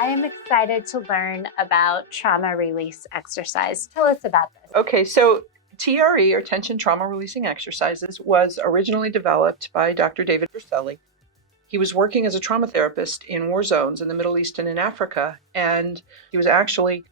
I am excited to learn about trauma release exercise. Tell us about this. Okay, so TRE, or Tension Trauma Releasing Exercises, was originally developed by Dr. David Berceli. He was working as a trauma therapist in war zones in the Middle East and in Africa, and he was actually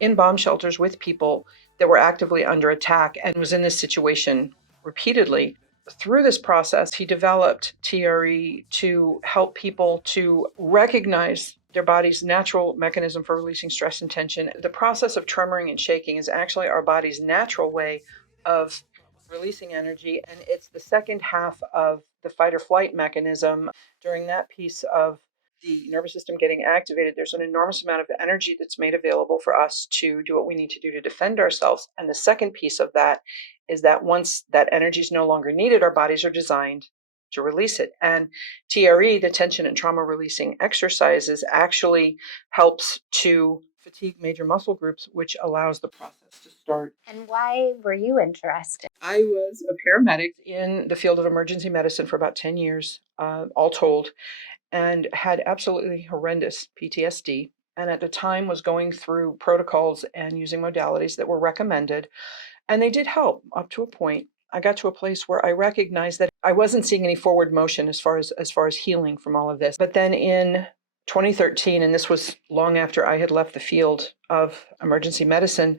in bomb shelters with people that were actively under attack and was in this situation repeatedly. Through this process, he developed TRE to help people to recognize their body's natural mechanism for releasing stress and tension. The process of tremoring and shaking is actually our body's natural way of releasing energy, and it's the second half of the fight or flight mechanism. During that piece of the nervous system getting activated, there's an enormous amount of energy that's made available for us to do what we need to do to defend ourselves. And the second piece of that is that once that energy is no longer needed, our bodies are designed to release it. And TRE, the tension and trauma releasing exercises, actually helps to fatigue major muscle groups, which allows the process to start. And why were you interested? I was a paramedic in the field of emergency medicine for about 10 years, all told, and had absolutely horrendous PTSD. And at the time was going through protocols and using modalities that were recommended. And they did help up to a point. I got to a place where I recognized that I wasn't seeing any forward motion as far as healing from all of this. But then in 2013, and this was long after I had left the field of emergency medicine,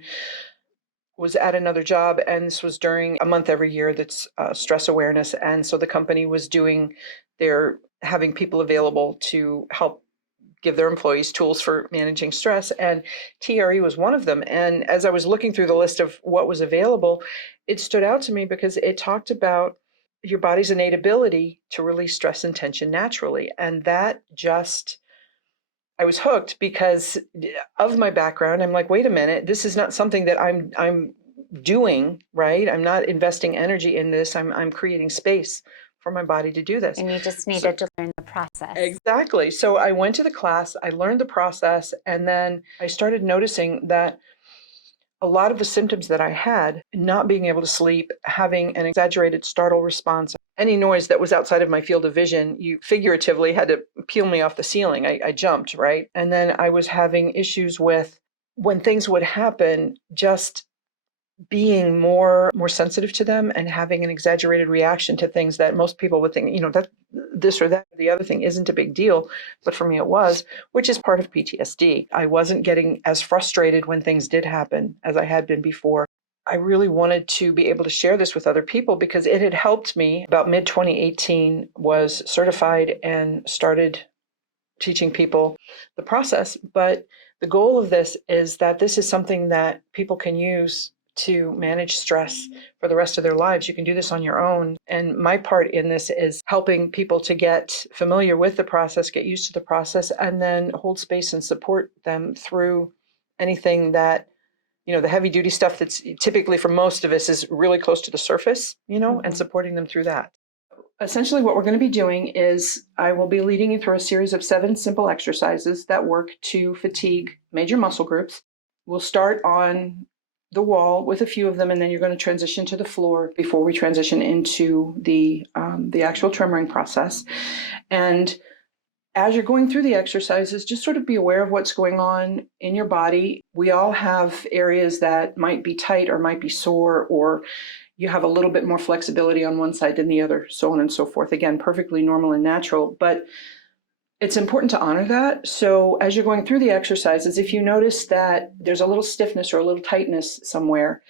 was at another job, and this was during a month every year that's stress awareness. And so the company was having people available to help give their employees tools for managing stress, and TRE was one of them. And as I was looking through the list of what was available, it stood out to me because it talked about your body's innate ability to release stress and tension naturally. And that just, I was hooked because of my background. I'm like, wait a minute, this is not something that I'm doing, right? I'm not investing energy in this. I'm creating space for my body to do this. And you just needed to learn the process. Exactly. So I went to the class, I learned the process, and then I started noticing that a lot of the symptoms that I had, not being able to sleep, having an exaggerated startle response, any noise that was outside of my field of vision, you figuratively had to peel me off the ceiling. I jumped, right? And then I was having issues with when things would happen, just being more sensitive to them and having an exaggerated reaction to things that most people would think, that this or that, the other thing isn't a big deal. But for me, it was, which is part of PTSD. I wasn't getting as frustrated when things did happen as I had been before. I really wanted to be able to share this with other people because it had helped me. About mid 2018, was certified and started teaching people the process. But the goal of this is that this is something that people can use to manage stress for the rest of their lives. You can do this on your own. And my part in this is helping people to get familiar with the process, get used to the process, and then hold space and support them through anything that, the heavy duty stuff that's typically for most of us is really close to the surface, and supporting them through that. Essentially, what we're going to be doing is I will be leading you through a series of 7 simple exercises that work to fatigue major muscle groups. We'll start on the wall with a few of them, and then you're going to transition to the floor before we transition into the actual tremoring process. And as you're going through the exercises, just sort of be aware of what's going on in your body. We all have areas that might be tight or might be sore, or you have a little bit more flexibility on one side than the other, so on and so forth. Again, perfectly normal and natural, but it's important to honor that. So as you're going through the exercises, if you notice that there's a little stiffness or a little tightness somewhere,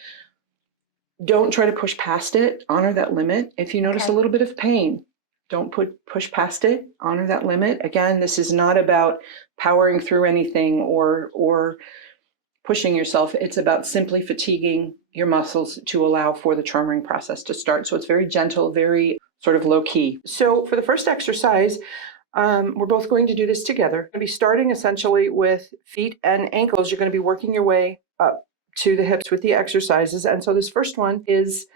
don't try to push past it. Honor that limit. If you notice a little bit of pain, don't push past it. Honor that limit. Again, this is not about powering through anything or pushing yourself. It's about simply fatiguing your muscles to allow for the tremoring process to start. So it's very gentle, very sort of low key. So for the first exercise, we're both going to do this together. We're going to be starting essentially with feet and ankles. You're going to be working your way up to the hips with the exercises. And so this first one is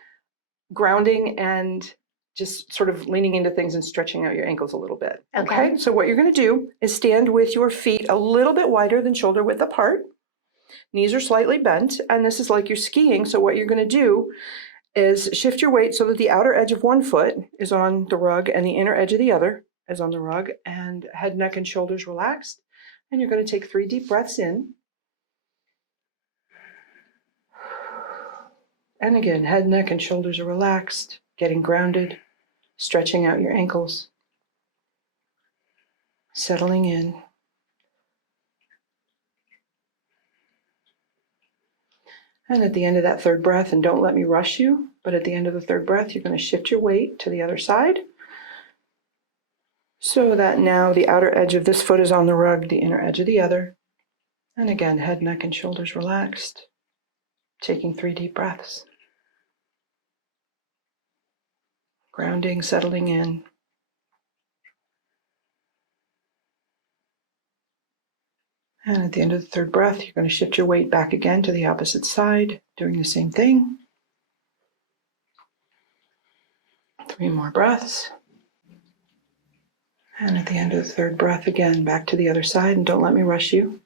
grounding and just sort of leaning into things and stretching out your ankles a little bit. Okay. So what you're going to do is stand with your feet a little bit wider than shoulder width apart. Knees are slightly bent, and this is like you're skiing. So what you're going to do is shift your weight so that the outer edge of one foot is on the rug and the inner edge of the other is on the rug, and head, neck, and shoulders relaxed. And you're going to take 3 deep breaths in. And again, head, neck, and shoulders are relaxed, getting grounded, stretching out your ankles, settling in. And at the end of that 3rd breath, and don't let me rush you, but at the end of the 3rd breath, you're going to shift your weight to the other side so that now the outer edge of this foot is on the rug, the inner edge of the other. And again, head, neck, and shoulders relaxed, taking 3 deep breaths. Grounding, settling in. And at the end of the 3rd breath, you're going to shift your weight back again to the opposite side, doing the same thing. 3 more breaths. And at the end of the 3rd breath, again, back to the other side, and don't let me rush you.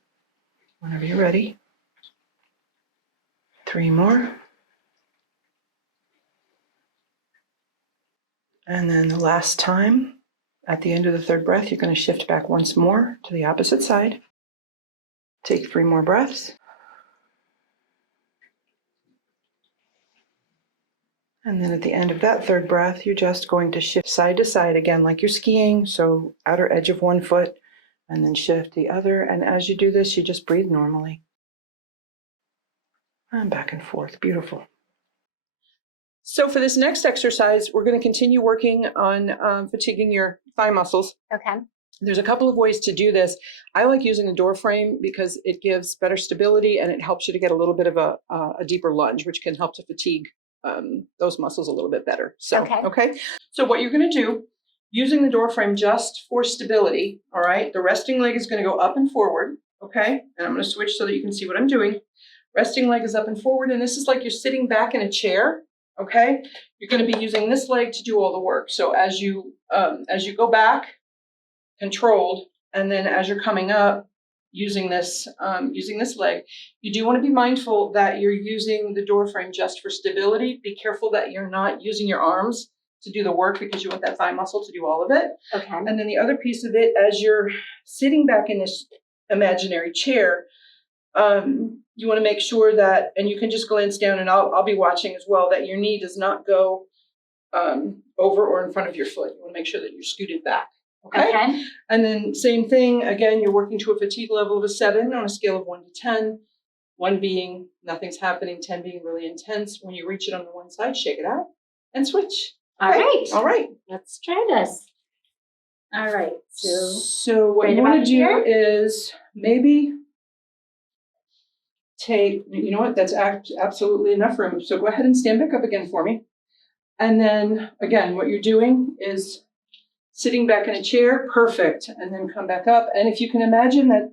Whenever you're ready. 3 more. And then the last time, at the end of the 3rd breath, you're going to shift back once more to the opposite side. Take 3 more breaths. And then at the end of that 3rd breath, you're just going to shift side to side again, like you're skiing. So outer edge of one foot, and then shift the other. And as you do this, you just breathe normally. And back and forth. Beautiful. So for this next exercise, we're going to continue working on fatiguing your thigh muscles. Okay. There's a couple of ways to do this. I like using a door frame because it gives better stability and it helps you to get a little bit of a deeper lunge, which can help to fatigue those muscles a little bit better. So, okay. So what you're going to do, using the door frame just for stability, all right, the resting leg is going to go up and forward, okay? And I'm going to switch so that you can see what I'm doing. Resting leg is up and forward, and this is like you're sitting back in a chair, okay? You're going to be using this leg to do all the work. So as you go back, controlled, and then as you're coming up, using this leg, you do want to be mindful that you're using the door frame just for stability. Be careful that you're not using your arms to do the work because you want that thigh muscle to do all of it. Okay. And then the other piece of it, as you're sitting back in this imaginary chair, you want to make sure that, and you can just glance down and I'll be watching as well, that your knee does not go over or in front of your foot. You want to make sure that you're scooted back. Okay. And then same thing, again, you're working to a fatigue level of a 7 on a scale of 1 to 10. 1 being nothing's happening, 10 being really intense. When you reach it on the one side, shake it out and switch. Okay? All right. All right. Let's try this. All right. So what you want to do is maybe take, you know what, that's absolutely enough room. So go ahead and stand back up again for me. And then again, what you're doing is sitting back in a chair, perfect, and then come back up. And if you can imagine that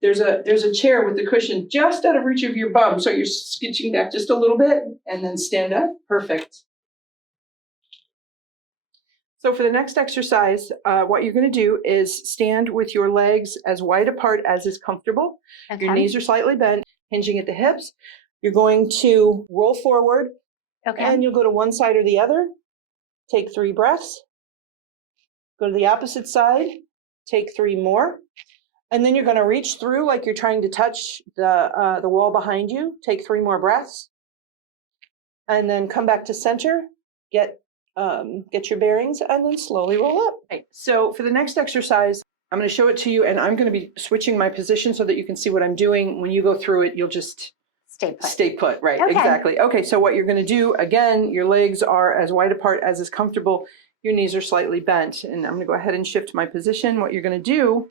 there's a chair with the cushion just out of reach of your bum, so you're scooching back just a little bit, and then stand up, perfect. So for the next exercise, what you're going to do is stand with your legs as wide apart as is comfortable. Okay. Your knees are slightly bent, hinging at the hips. You're going to roll forward, and you'll go to one side or the other. Take 3 breaths. Go to the opposite side, take 3 more, and then you're going to reach through like you're trying to touch the wall behind you. Take 3 more breaths, and then come back to center, get your bearings, and then slowly roll up. Okay. So for the next exercise, I'm going to show it to you, and I'm going to be switching my position so that you can see what I'm doing. When you go through it, you'll just stay put, right? Okay. Exactly. Okay, so what you're going to do, again, your legs are as wide apart as is comfortable. Your knees are slightly bent, and I'm going to go ahead and shift my position. What you're going to do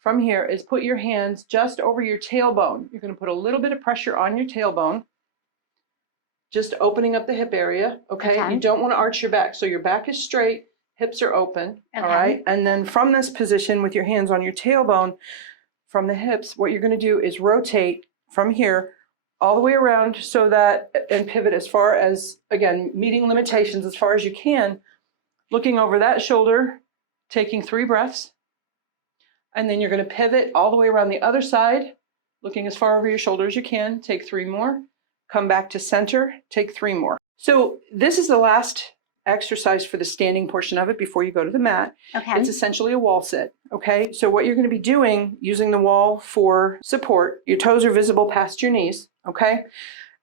from here is put your hands just over your tailbone. You're going to put a little bit of pressure on your tailbone, just opening up the hip area, okay? You don't want to arch your back, so your back is straight, hips are open, all right? And then from this position with your hands on your tailbone, from the hips, what you're going to do is rotate from here all the way around so that, and pivot as far as, again, meeting limitations as far as you can, looking over that shoulder, taking 3 breaths, and then you're going to pivot all the way around the other side, looking as far over your shoulder as you can, take 3 more, come back to center, take 3 more. So this is the last exercise for the standing portion of it before you go to the mat. Okay. It's essentially a wall sit, okay? So what you're going to be doing, using the wall for support, your toes are visible past your knees, okay?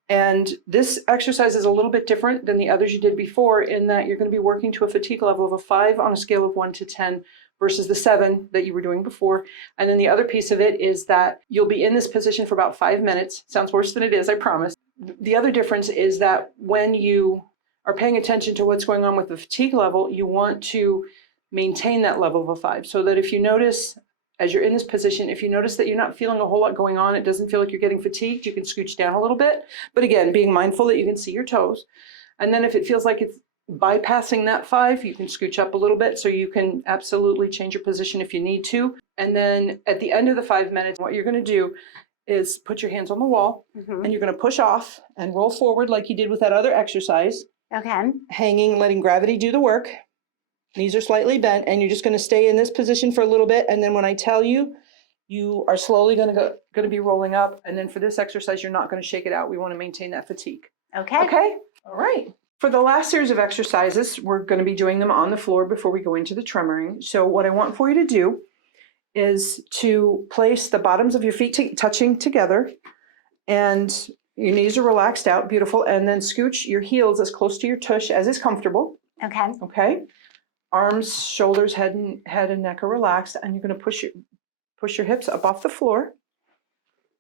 And this exercise is a little bit different than the others you did before in that you're going to be working to a fatigue level of a 5 on a scale of 1 to 10 versus the 7 that you were doing before. And then the other piece of it is that you'll be in this position for about 5 minutes. Sounds worse than it is, I promise. The other difference is that when you are paying attention to what's going on with the fatigue level, you want to maintain that level of a 5. So that if you notice, as you're in this position, if you notice that you're not feeling a whole lot going on, it doesn't feel like you're getting fatigued, you can scooch down a little bit. But again, being mindful that you can see your toes. And then if it feels like it's bypassing that 5, you can scooch up a little bit, so you can absolutely change your position if you need to. And then at the end of the 5 minutes, what you're going to do is put your hands on the wall, and you're going to push off and roll forward like you did with that other exercise. Okay. Hanging, letting gravity do the work. Knees are slightly bent, and you're just going to stay in this position for a little bit. And then when I tell you, you are slowly going to be rolling up. And then for this exercise, you're not going to shake it out. We want to maintain that fatigue. Okay. Okay. All right. For the last series of exercises, we're going to be doing them on the floor before we go into the tremoring. So what I want for you to do is to place the bottoms of your feet touching together, and your knees are relaxed out, beautiful, and then scooch your heels as close to your tush as is comfortable. Okay. Okay. Arms, shoulders, head and neck are relaxed, and you're going to push your hips up off the floor,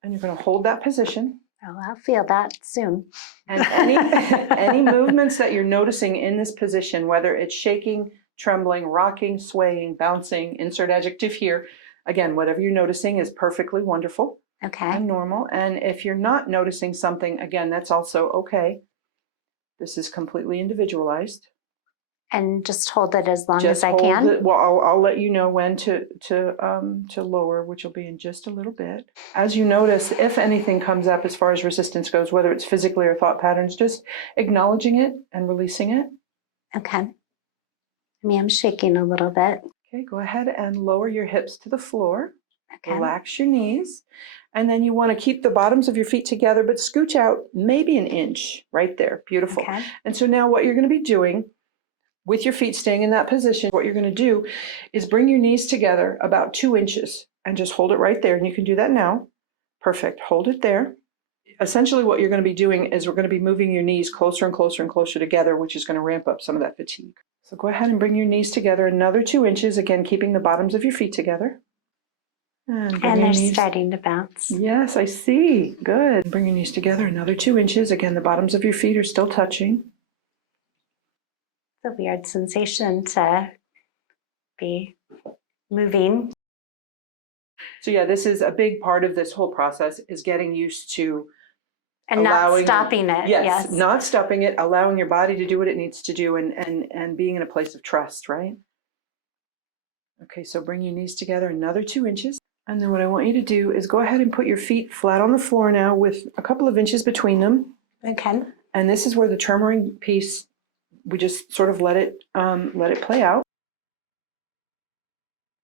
and you're going to hold that position. Oh, I'll feel that soon. And any movements that you're noticing in this position, whether it's shaking, trembling, rocking, swaying, bouncing, insert adjective here, again, whatever you're noticing is perfectly wonderful. Okay. And normal. And if you're not noticing something, again, that's also okay. This is completely individualized. And just hold it as long Just as I hold can. it. Well, I'll let you know when to lower, which will be in just a little bit. As you notice, if anything comes up as far as resistance goes, whether it's physically or thought patterns, just acknowledging it and releasing it. Okay. I mean, I'm shaking a little bit. Okay, go ahead and lower your hips to the floor. Okay. Relax your knees. And then you want to keep the bottoms of your feet together, but scooch out maybe an inch right there. Beautiful. Okay. And so now what you're going to be doing with your feet staying in that position, what you're going to do is bring your knees together about 2 inches and just hold it right there. And you can do that now. Perfect. Hold it there. Essentially what you're going to be doing is we're going to be moving your knees closer and closer and closer together, which is going to ramp up some of that fatigue. So go ahead and bring your knees together another 2 inches, again, keeping the bottoms of your feet together. And they're starting to bounce. Yes, I see. Good. Bring your knees together another 2 inches. Again, the bottoms of your feet are still touching. It's a weird sensation to be moving. So yeah, this is a big part of this whole process, is getting used to and not stopping it. Yes, not stopping it, allowing your body to do what it needs to do, and being in a place of trust, right? Okay, so bring your knees together another 2 inches. And then what I want you to do is go ahead and put your feet flat on the floor now with a couple of inches between them. Okay. And this is where the tremoring piece, we just sort of let it play out.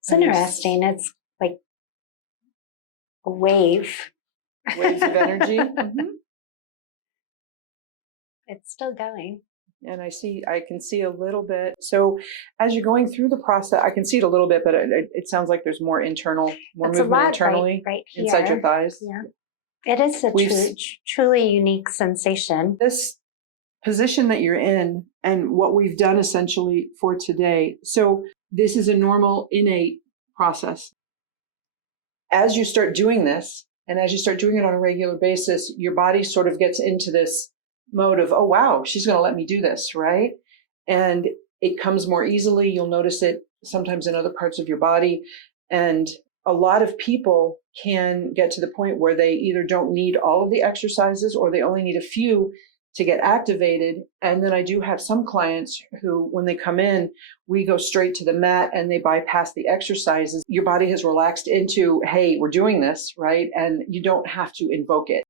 It's interesting. It's like a wave. Waves of energy. Mm-hmm. It's still going. And I can see a little bit. So as you're going through the process, I can see it a little bit, but it sounds like there's more It's movement a lot internally, right here. inside your thighs. Yeah. It is a truly unique sensation. This position that you're in and what we've done essentially for today. So this is a normal innate process. As you start doing this, and as you start doing it on a regular basis, your body sort of gets into this mode of, oh, wow, she's going to let me do this, right? And it comes more easily. You'll notice it sometimes in other parts of your body. And a lot of people can get to the point where they either don't need all of the exercises or they only need a few to get activated. And then I do have some clients who, when they come in, we go straight to the mat and they bypass the exercises. Your body has relaxed into, hey, we're doing this, right? And you don't have to invoke it.